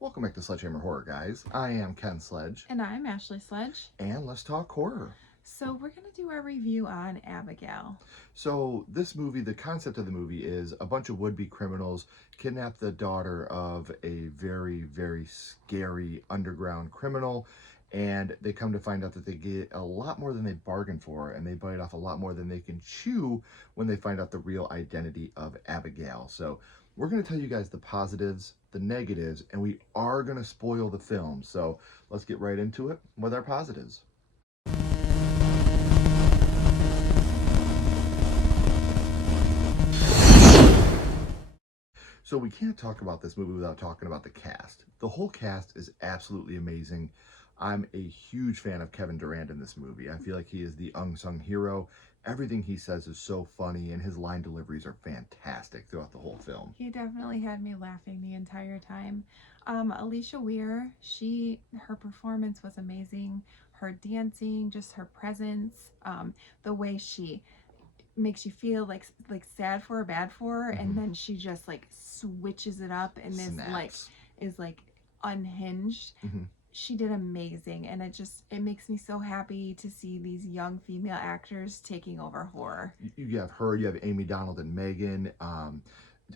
Welcome back to Sledgehammer Horror, guys. I am Ken Sledge. And I'm Ashley Sledge. And let's talk horror. So we're going to do our review on Abigail. So this movie, the concept of the movie is a bunch of would-be criminals kidnap the daughter of a very, very scary underground criminal. And they come to find out that they get a lot more than they bargained for, and they bite off a lot more than they can chew when they find out the real identity of Abigail. So we're going to tell you guys the positives, the negatives, and we are going to spoil the film. So let's get right into it with our positives. So we can't talk about this movie without talking about the cast. The whole cast is absolutely amazing. I'm a huge fan of Kevin Durant in this movie. I feel like he is the unsung hero. Everything he says is so funny, and his line deliveries are fantastic throughout the whole film. He definitely had me laughing the entire time. Alicia Weir, her performance was amazing. Her dancing, just her presence, the way she makes you feel like sad for her, bad for her, and then she just like switches it up and is like unhinged. She did amazing, and it makes me so happy to see these young female actors taking over horror. You have her, you have Amy Donald and Megan.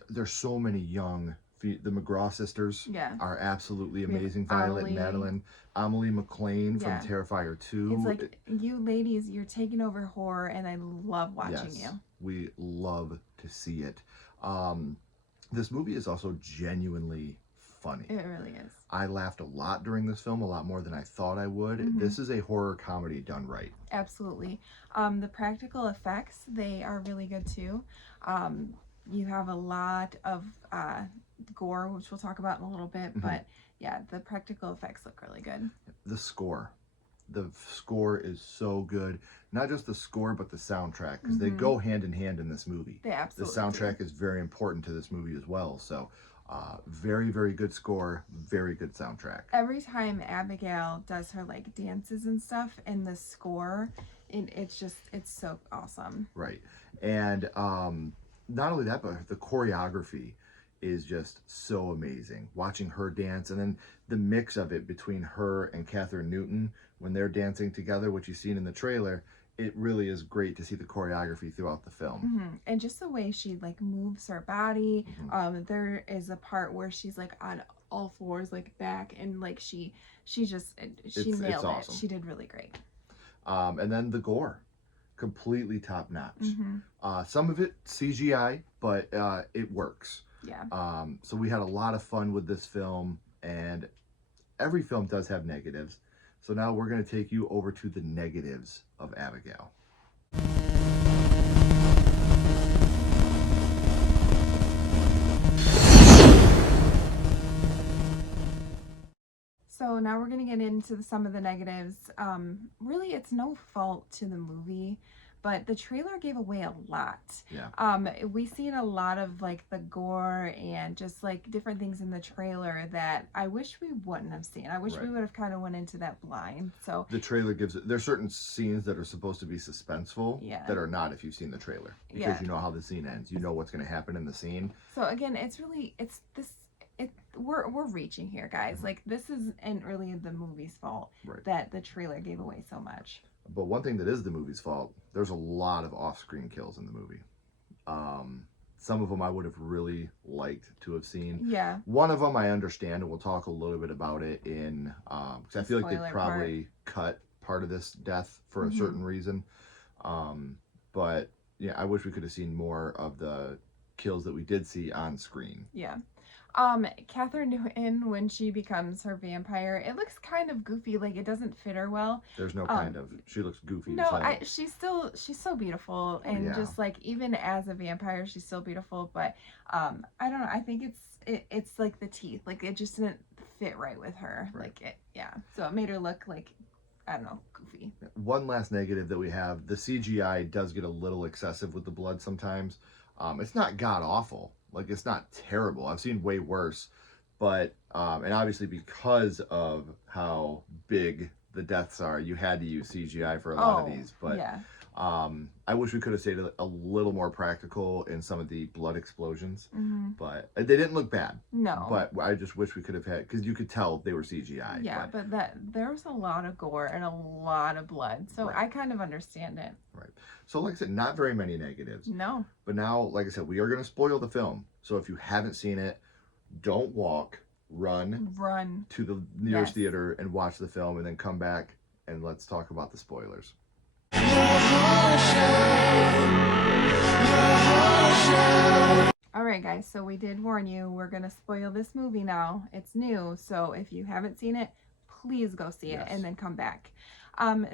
There's so many young. The McGraw sisters are absolutely amazing. Violet and Madeline. Amelie McLean from Terrifier 2. It's like, you ladies, you're taking over horror, and I love watching you. We love to see it. This movie is also genuinely funny. It really is. I laughed a lot during this film, a lot more than I thought I would. This is a horror comedy done right. Absolutely. The practical effects, they are really good too. You have a lot of gore, which we'll talk about in a little bit, but yeah, the practical effects look really good. The score is so good. Not just the score, but the soundtrack, because they go hand in hand in this movie. They absolutely The soundtrack is very important to this movie as well. So very, very good score, very good soundtrack. Every time Abigail does her like dances and stuff, and the score, it's so awesome. Right. And not only that, but the choreography is just so amazing. Watching her dance, and then the mix of it between her and Catherine Newton when they're dancing together, which you've seen in the trailer, it really is great to see the choreography throughout the film. And just the way she like moves her body. There is a part where she's like on all fours, like back, and like she nailed it. She did really great. And then the gore, completely top notch. Some of it CGI, but it works. Yeah. So we had a lot of fun with this film, and every film does have negatives. So now we're going to take you over to the negatives of Abigail. So now we're going to get into some of the negatives. Really, it's no fault to the movie, but the trailer gave away a lot. We seen a lot of like the gore and just like different things in the trailer that I wish we wouldn't have seen. I wish we would have kind of went into that blind. So the trailer there's certain scenes that are supposed to be suspenseful that are not if you've seen the trailer, because you know how the scene ends. You know what's going to happen in the scene. So again, we're reaching here, guys. Like, this isn't really the movie's fault that the trailer gave away so much. But one thing that is the movie's fault, there's a lot of off-screen kills in the movie. Some of them I would have really liked to have seen. One of them I understand, and we'll talk a little bit about it in, because I feel like they probably cut part of this death for a certain reason. But yeah, I wish we could have seen more of the kills that we did see on screen. Catherine Newton, when she becomes her vampire, it looks kind of goofy. Like, it doesn't fit her well. There's no kind of. She looks goofy. No, she's so beautiful, and just like even as a vampire, she's still beautiful. But I don't know. I think it's like the teeth. Like, it just didn't fit right with her. So it made her look like, I don't know, goofy. One last negative that we have: the CGI does get a little excessive with the blood sometimes. It's not god awful. Like, it's not terrible. I've seen way worse, but and obviously because of how big the deaths are, you had to use CGI for a lot of these. But I wish we could have stayed a little more practical in some of the blood explosions, Hmm. but they didn't look bad. No. But I just wish we could have had, because you could tell they were CGI. Yeah, but there was a lot of gore and a lot of blood, so Right. I kind of understand it. Right. So, like I said, not very many negatives. No. But now, like I said, we are going to spoil the film. So if you haven't seen it, don't walk, run to the nearest Yes. theater and watch the film, and then come back and let's talk about the spoilers. All right, guys, so we did warn you, we're going to spoil this movie now. It's new, so if you haven't seen it, please go see it Yes. and then come back.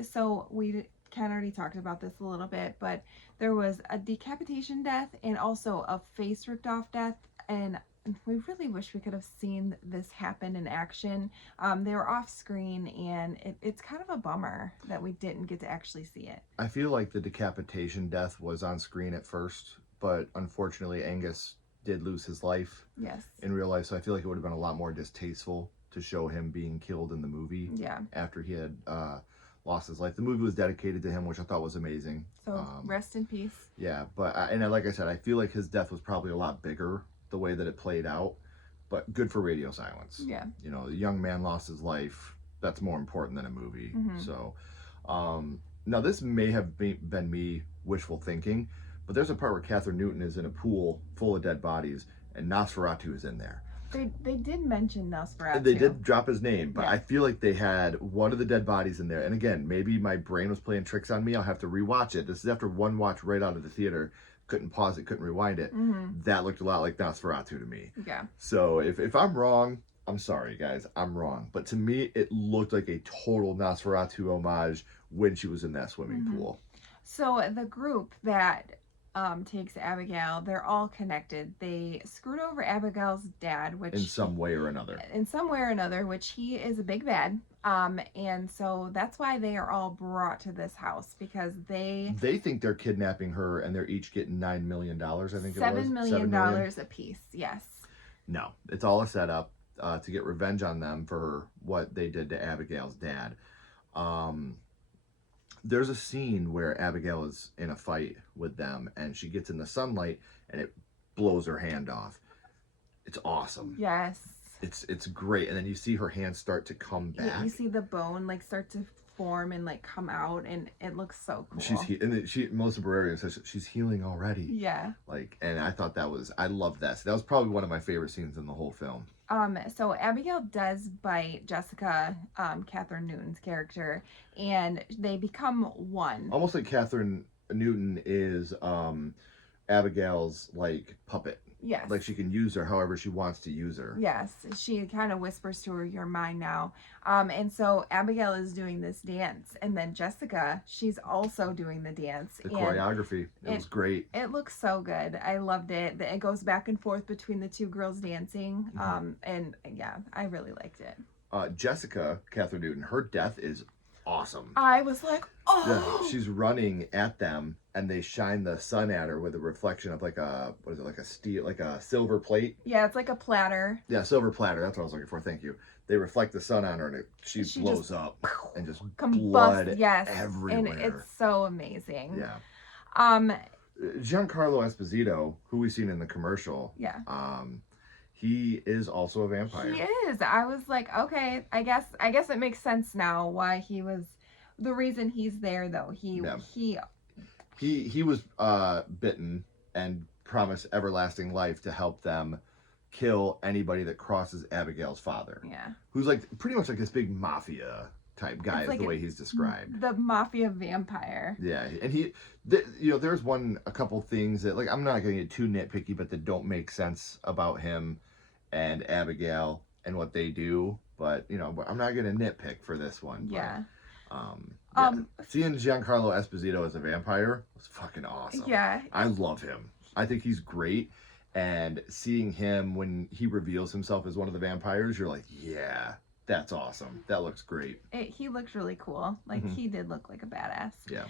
So we kind of already talked about this a little bit, but there was a decapitation death and also a face ripped off death, and we really wish we could have seen this happen in action. They were off screen, and it's kind of a bummer that we didn't get to actually see it. I feel like the decapitation death was on screen at first, but unfortunately Angus did lose his life Yes. in real life, so I feel like it would have been a lot more distasteful to show him being killed in the movie Yeah. after he had lost his life. The movie was dedicated to him, which I thought was amazing. So rest in peace. Yeah, but like I said, I feel like his death was probably a lot bigger the way that it played out, but good for radio silence. Yeah. You know, the young man lost his life. That's more important than a movie. Mhm. So, now this may have been me wishful thinking, but there's a part where Catherine Newton is in a pool full of dead bodies, and Nosferatu is in there. They did mention Nosferatu. They did drop his name, but Yeah. I feel like they had one of the dead bodies in there. And again, maybe my brain was playing tricks on me. I'll have to rewatch it. This is after one watch right out of the theater. Couldn't pause it, couldn't rewind it. Mm-hmm. That looked a lot like Nosferatu to me. Yeah. So if I'm wrong, I'm sorry, guys. I'm wrong. But to me, it looked like a total Nosferatu homage when she was in that swimming Mhm. pool. So the group that takes Abigail, they're all connected. They screwed over Abigail's dad, which In some way or another. in some way or another, which he is a big bad. And so that's why they are all brought to this house, because they think they're kidnapping her, and they're each getting $9 million, I think it was. $7 million a piece. Yes. No, it's all a setup to get revenge on them for what they did to Abigail's dad. There's a scene where Abigail is in a fight with them, and she gets in the sunlight, and it blows her hand off. It's awesome. Yes. It's great, and then you see her hand start to come back. Yeah, you see the bone like start to form and like come out, and it looks so cool. Melissa Barrera says she's healing already. Yeah. And I thought I loved that. So that was probably one of my favorite scenes in the whole film. So Abigail does bite Jessica, Catherine Newton's character, and they become one. Almost like Catherine Newton is Abigail's like puppet. Yes. Like she can use her however she wants to use her. Yes. She kind of whispers to her, "You're mine now." And so Abigail is doing this dance, and then Jessica, she's also doing the dance. The choreography, it was great. It looks so good. I loved it. It goes back and forth between the two girls dancing. Mm-hmm. And yeah, I really liked it. Jessica, Catherine Newton, her death is awesome. I was like, oh. Yeah, she's running at them, and they shine the sun at her with a reflection of like a silver plate. Yeah, it's like a platter. Yeah, silver platter. That's what I was looking for. Thank you. They reflect the sun on her, and she blows up and just blood everywhere. And it's so amazing. Yeah. Giancarlo Esposito, who we've seen in the commercial. Yeah. He is also a vampire. He is. I was like, okay, I guess it makes sense now why he was the reason he's there though. He was bitten and promised everlasting life to help them kill anybody that crosses Abigail's father. Yeah. Who's like pretty much like this big mafia type guy, is like the way he's described. The mafia vampire. Yeah, and there's a couple things that, like, I'm not gonna get too nitpicky, but that don't make sense about him and Abigail and what they do. But I'm not gonna nitpick for this one. Yeah. But, seeing Giancarlo Esposito as a vampire was fucking awesome. Yeah. I love him. I think he's great. And seeing him when he reveals himself as one of the vampires, you're like, yeah, that's awesome. That looks great. He looked really cool. Like, he did look like a badass. Yeah.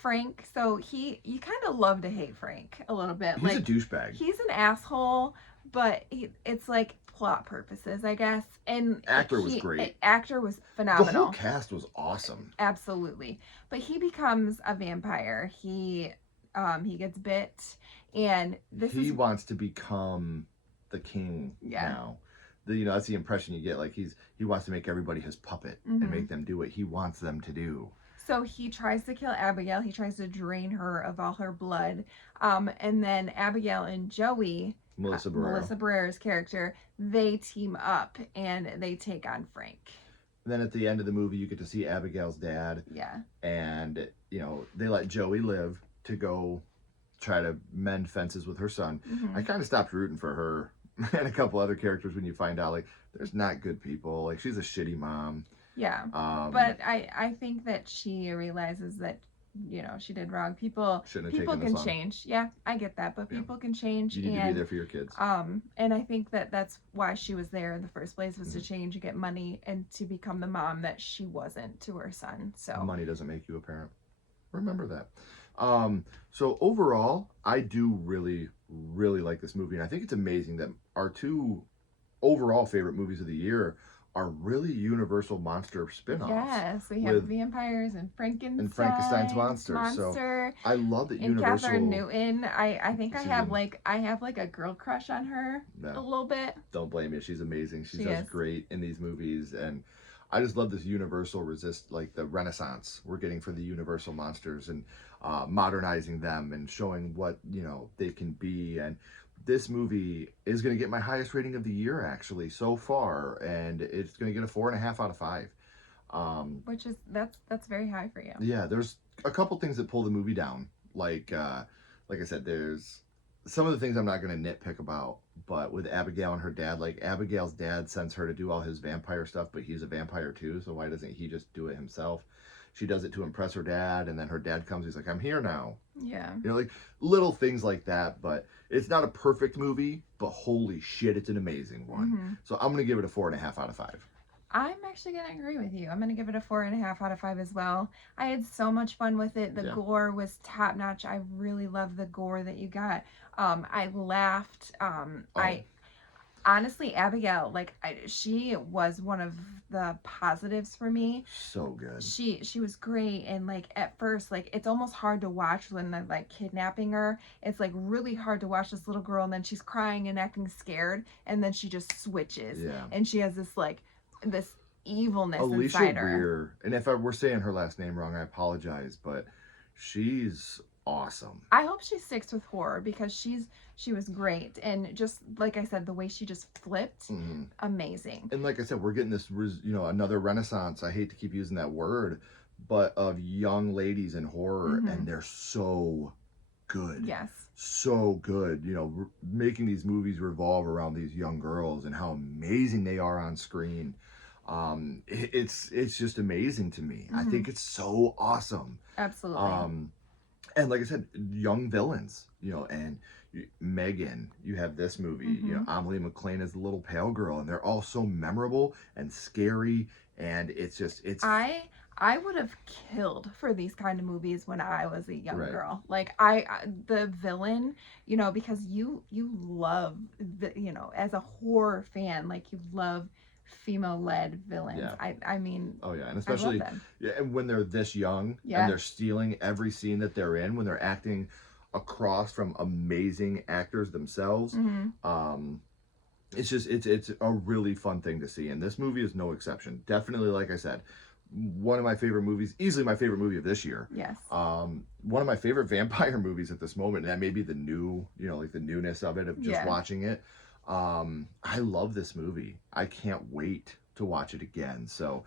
Frank, so you kind of love to hate Frank a little bit. He's Like, a douchebag. he's an asshole, but it's like plot purposes, I guess. And Actor was great. Actor was The phenomenal. whole cast was awesome. Absolutely. But he becomes a vampire. He gets bit, and he wants to become the king now. That's the impression you get. Like he wants to make everybody his puppet and make them do what he wants them to do. So he tries to kill Abigail. He tries to drain her of all her blood. And then Abigail and Joey, Melissa Barrera's character, they team up and they take on Frank. And then at the end of the movie, you get to see Abigail's dad. Yeah. And, they let Joey live to go try to mend fences with her son. I kind of stopped rooting for her and a couple other characters when you find out, like, there's not good people. Like, she's a shitty mom. Yeah. But I think that she realizes that, she did wrong. People can change. Yeah, I get that. But people can change. You need to be there for your kids. And I think that that's why she was there in the first place, was to change and get money and to become the mom that she wasn't to her son. So money doesn't make you a parent. Remember that. So overall, I do really, really like this movie. And I think it's amazing that our two overall favorite movies of the year are really Universal monster spin-offs. Yes, we have vampires and Frankenstein's monster. So I love that Universal. Katherine Newton. I think I have like a girl crush on her a little bit. Don't blame me. She's amazing. She does great in these movies, and I just love this Universal like the renaissance we're getting for the Universal monsters, and modernizing them and showing what they can be. And this movie is going to get my highest rating of the year, actually, so far, and it's going to get a 4.5 out of 5. Which is that's very high for you. Yeah, there's a couple things that pull the movie down. Like I said, there's some of the things I'm not going to nitpick about, but with Abigail and her dad, like Abigail's dad sends her to do all his vampire stuff, but he's a vampire too, so why doesn't he just do it himself? She does it to impress her dad, and then her dad comes, he's like, I'm here now. Yeah. Like little things like that, but it's not a perfect movie, but holy shit, it's an amazing one. So I'm going to give it a 4.5 out of 5. I'm actually going to agree with you. I'm going to give it a 4.5 out of 5 as well. I had so much fun with it. The gore was top notch. I really love the gore that you got. I laughed. Honestly, Abigail, she was one of the positives for me. So good. She was great, and at first, it's almost hard to watch when they're kidnapping her. It's really hard to watch this little girl, and then she's crying and acting scared, and then she just switches. Yeah. And she has this evilness Alicia inside her. Weir, and if we're saying her last name wrong, I apologize, but she's awesome. I hope she sticks with horror, because she was great, and just like I said, the way she just flipped, amazing. And like I said, we're getting this another renaissance, I hate to keep using that word, but of young ladies in horror, and they're so good. Yes, so good. Making these movies revolve around these young girls and how amazing they are on screen. It's just amazing to me. I think it's so awesome. Absolutely. And like I said, young villains, and Megan, you have this movie, Amelie McClain is the little pale girl, and they're all so memorable and scary, and it's I would have killed for these kind of movies when I was a young girl. The villain, because you love as a horror fan, you love female-led villains. Yeah. I mean, oh yeah, and especially and when they're this young, and they're stealing every scene that they're in, when they're acting across from amazing actors themselves. It's a really fun thing to see, and this movie is no exception. Definitely, like I said, one of my favorite movies, easily my favorite movie of this year. Yes. One of my favorite vampire movies at this moment, and that may be the new, the newness of it, of just watching it. I love this movie. I can't wait to watch it again. So,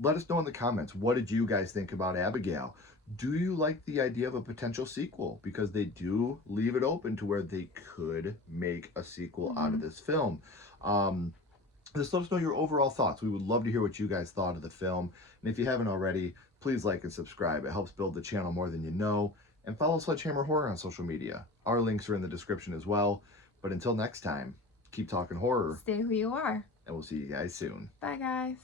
let us know in the comments, what did you guys think about Abigail? Do you like the idea of a potential sequel? Because they do leave it open to where they could make a sequel out of this film. Just let us know your overall thoughts. We would love to hear what you guys thought of the film. And if you haven't already, please like and subscribe. It helps build the channel more than you know. And follow Sledgehammer Horror on social media. Our links are in the description as well. But until next time, keep talking horror. Stay who you are. And we'll see you guys soon. Bye, guys.